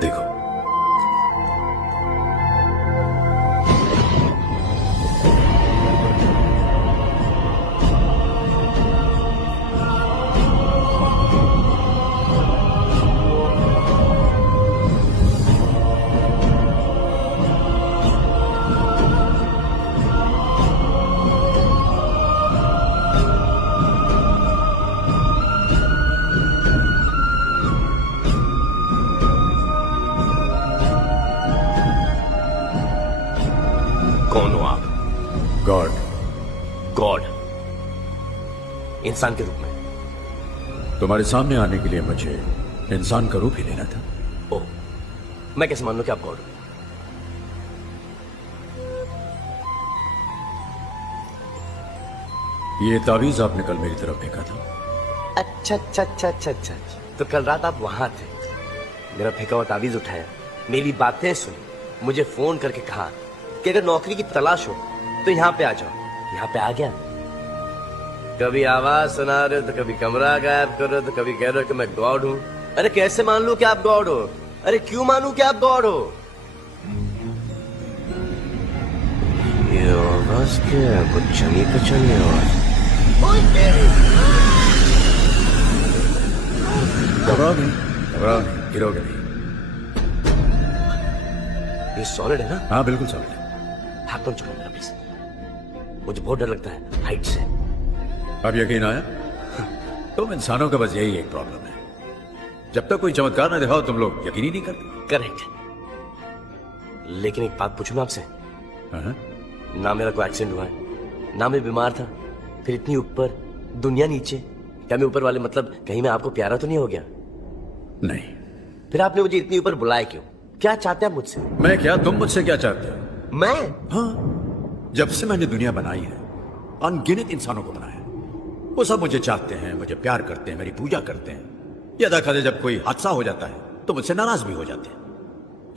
देखो, कौन हो आप? गॉड। गॉड? इंसान के रूप में? तुम्हारे सामने आने के लिए मुझे इंसान का रूप ही लेना था। ओह, मैं कैसे मान लूं कि आप गॉड हो? ये तावीज आपने कल मेरी तरफ फेंका था। अच्छा अच्छा अच्छा अच्छा अच्छा, तो कल रात आप वहां थे, मेरा फेंका हुआ तावीज उठाया, मेरी बातें सुनी, मुझे फोन करके कहा कि अगर नौकरी की तलाश हो तो यहाँ पे आ जाओ। यहाँ पे आ गया। कभी आवाज सुना रहे हो तो कभी कमरा गायब कर रहे हो तो कभी कह रहे हो कि मैं गॉड हूँ। अरे कैसे मान लूं कि आप गॉड हो? अरे क्यों मानूं कि आप गॉड हो? ये आवाज क्या है? कुछ चनी पचनी आवाज। घबराओ नहीं, घबराओ नहीं, गिरोगे नहीं। ये सॉलिड है ना? हाँ बिल्कुल सॉलिड है। हाथ तो छोड़ो मेरा प्लीज, मुझे बहुत डर लगता है हाइट से। अब यकीन आया? तुम इंसानों का बस यही एक प्रॉब्लम है, जब तक कोई चमत्कार न दिखाओ तुम लोग यकीन ही नहीं करते। करेक्ट। लेकिन एक बात पूछूं मैं आपसे? हाँ? ना मेरा कोई एक्सीडेंट हुआ है, ना मैं बीमार था, फिर इतनी ऊपर दुनिया नीचे, क्या मैं ऊपर वाले मतलब कहीं मैं आपको प्यारा तो नहीं हो गया? नहीं। फिर आपने मुझे इतनी ऊपर बुलाया क्यों? क्या चाहते हैं आप मुझसे? मैं क्या, तुम मुझसे क्या चाहते हो? मैं? हाँ, जब से मैंने दुनिया बनाई है अनगिनत इंसानों को बनाया, वो सब मुझे चाहते हैं, मुझे प्यार करते हैं, मेरी पूजा करते हैं। ये देखा दे, जब कोई हादसा हो जाता है तो मुझसे नाराज भी हो जाते हैं।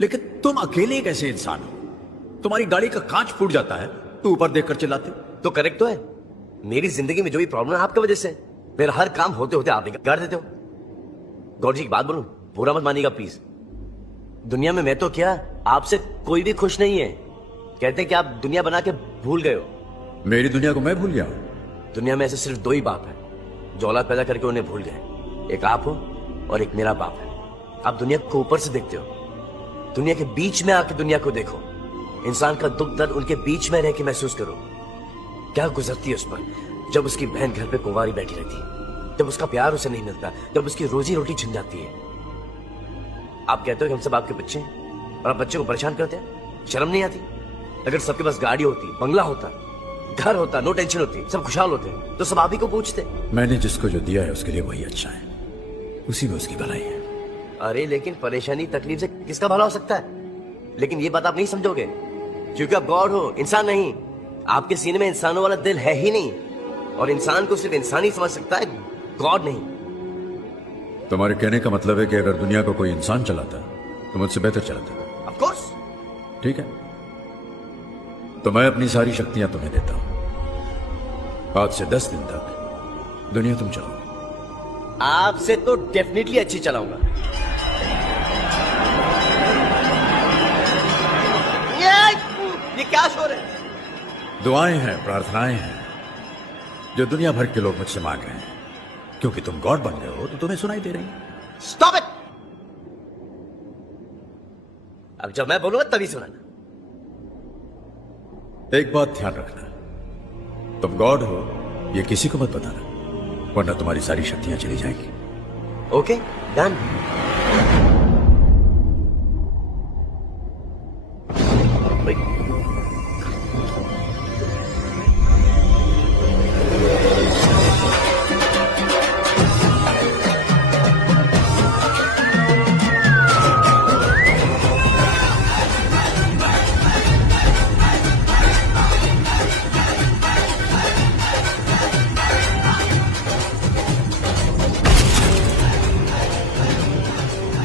लेकिन तुम अकेले एक ऐसे इंसान हो, तुम्हारी गाड़ी का कांच फूट जाता है तो ऊपर देखकर चिल्लाते हो। तो करेक्ट तो है, मेरी जिंदगी में जो भी प्रॉब्लम है आपकी वजह से। मेरा हर काम होते होते आप बिगाड़ देते हो। गौर जी की बात बोलूं, बुरा मत मानिएगा प्लीज। दुनिया में मैं तो क्या, आपसे कोई भी खुश नहीं है। कहते हैं कि आप दुनिया बना के भूल गए हो। मेरी दुनिया को मैं भूल गया हूं? दुनिया में ऐसे सिर्फ दो ही बाप है जो औलाद पैदा करके उन्हें भूल गए। एक आप हो और एक मेरा बाप है। आप दुनिया को ऊपर से देखते हो, दुनिया के बीच में आके दुनिया को देखो। इंसान का दुख दर्द उनके बीच में रह के महसूस करो। क्या गुजरती है उस पर जब उसकी बहन घर पे कुंवारी बैठी रहती है, जब उसका प्यार उसे नहीं मिलता, जब उसकी रोजी रोटी छिन जाती है। आप कहते हो कि हम सब आपके बच्चे हैं और आप बच्चे को परेशान करते हैं, शर्म नहीं आती? अगर सबके पास गाड़ी होती, बंगला होता, घर होता, नो टेंशन होती, सब खुशहाल होते, तो सब आप ही को पूछते। मैंने जिसको जो दिया है उसके लिए वही अच्छा है, उसी में उसकी भलाई है। अरे लेकिन परेशानी तकलीफ से किसका भला हो सकता है? लेकिन ये बात आप नहीं समझोगे क्योंकि आप गॉड हो, इंसान नहीं। आपके सीने में इंसानों वाला दिल है ही नहीं, और इंसान को सिर्फ इंसान ही समझ सकता है, गॉड नहीं। तुम्हारे कहने का मतलब है कि अगर दुनिया को कोई इंसान चलाता तो मुझसे बेहतर चलाता? Of course. ठीक है, तो मैं अपनी सारी शक्तियां तुम्हें देता हूं। आज से 10 दिन तक दुनिया तुम चलाओ। आपसे तो डेफिनेटली अच्छी चलाऊंगा। ये क्या शोर है? दुआएं हैं, प्रार्थनाएं हैं जो दुनिया भर के लोग मुझसे मांग रहे हैं। क्योंकि तुम गॉड बन गए हो तो तुम्हें सुनाई दे रही है। Stop it. अब जब मैं बोलूंगा तभी सुनाना। एक बात ध्यान रखना, तुम गॉड हो ये किसी को मत बताना, वरना तुम्हारी सारी शक्तियां चली जाएंगी। Okay done.